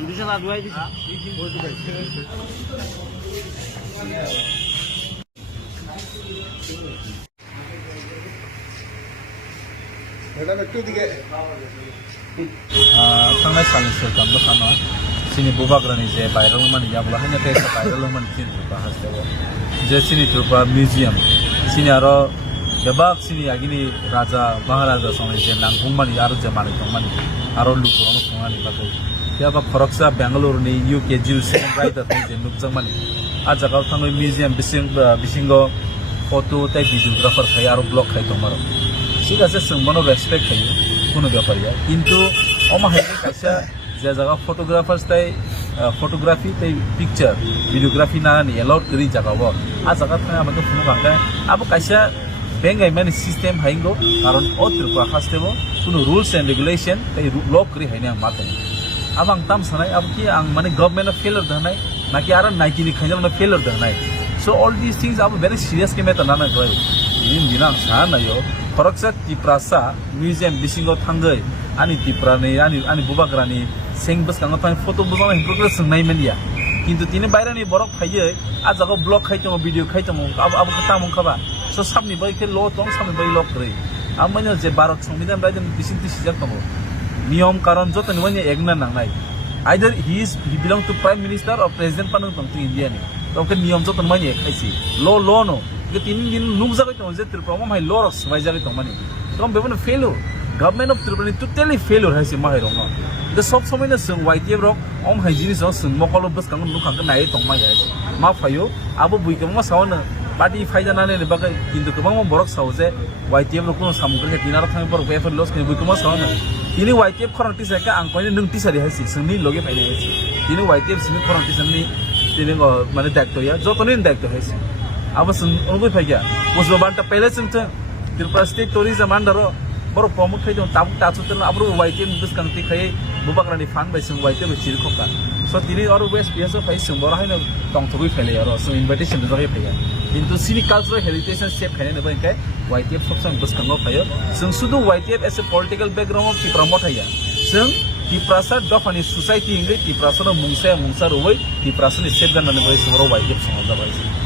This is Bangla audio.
Bisa lah dua ini. Madam एक तो दिखे थांनाय साननि सोरखारबो सानो सिनि बुबाग्रानि जे भाइरेल मानि याबला हाने तेसा भाइरेल मानि सिनि थुपा हास्तेबो जे सिनि थुपा म्युजियम सिनि आरो बेबाक सिनि आगिनि राजा महाराजा समनि जे नांगुं मानि आरो जे मानि दं मानि आरो लुकुरानो संगानि बागै याबा फरकसा बेंगालुरुनि यूके जिउ सिं राइटार जे नुकजों मानि आ जागाव थांनाय म्युजियम बिसिंगो फटो ताइ भिडियोग्राफार थायो आरो ब्लग थायो दंमारो ঠিক আছে जोंबानो रेसपेक्ट थायो কোনো ব্যাপারিয়া কিন্তু অমাহাই কাইসা যে জায়গা ফটোগ্রাফার্স তাই ফটোগ্রাফি তাই পিকচার ভিডিওগ্রাফি নানি এলাউড করি জায়গাবো আ জায়গা থাকে আমাকে ফোন বাংলা আবো কাইসা বেঙ্গাই মানে সিস্টেম হাইঙ্গো কারণ ও ত্রিপুরা হাসতেবো কোনো রুলস এন্ড রেগুলেশন তাই লক করি হাইনি আং মাতে আবো আং তাম সানাই আবো কি আং মানে গভর্নমেন্ট ফেলার দানাই নাকি আর নাইকিনি খাইজানো ফেলার দানাই সো অল দিস থিংস আবো ভেরি সিরিয়াস কে মেটা নানা গয় দিন দিন আং সানাयो फरकसा तिप्रासा म्युजियम बिसिंगाव थांगै आनि तिप्रानि आनि बुबाग्रानि सें बसकांगाव थां फटो बुजाना हिंप्रग्रा सोंनाय मेलिया किन्तु तिनि बायरानि बरक फायो आ जागाव ब्लग खाइतमो भिडियो खाइतमो आबो खता मंखाबा सो साबनि बायखे ल दं साबनि बाय लक रै आमनो जे भारत संविधान रायजन बिसिंति सिजाक दङ नियम कारण जतनि वनि एकना नांनाय either he belong to prime minister और प्रेसिडेंट पानो दं इंडिया नि तोके नियम जतनि वनि खाइसि ल नो तीन दिन नुक जागे तो जे त्रिपुरा माय लरस बाय जागे तो माने कम बेबन फेलु गवर्नमेंट ऑफ त्रिपुरा टोटली फेलु हाइसे माय रंग द सब समयनो जों वाइटिएफ रक अम हाइजिनि जों जों मकल बसकां नुखां नाय दं माय मा फायो आबो बुइगम मा सावनो पार्टी फायजानानै बागै किन्तु गोबां बरक साव जे वाइटिएफ रक कोनो सामुग्रि दिनार थां बर वेफर लस के बुइगम मा सावनो तिनि वाइटिएफ खरंति सायका आं पयने नों टिसारि हाइसि जोंनि लगे फायदे हाइसि तिनि वाइटिएफ सिनि खरंति जोंनि तिनि माने दायित्वया जतनि दायित्व हाइसि अब जों अनगै फायगा मुसलमानटा पहले जोंथों त्रिपुरा स्टेट टुरिज्म आन्डारो बर प्रमोट खाइदों ताबुक ताचुतों आब्रो वाइटिएम बिसकांति खाय बुबाग्रानि फान बाय जों वाइटिएम चिरखका सो तिनि आरो वेस्ट बियास फाय जों बर हायनो दंथबि फैले आरो जों इनविटेशन जगे फैया किन्तु सिनि कल्चरल हेरिटेज सेफ खायनो बायखाय वाइटिएफ सबसां बिसकांगाव फायो जों सुदु YTF as a political background Tripura मथाया जों तिप्रासा दफानि सोसाइटी इंगे तिप्रासानो मुंसा रुबै तिप्रासानि सेफ गाननानै बाय जों वाइटिएफ संगाव जाबाय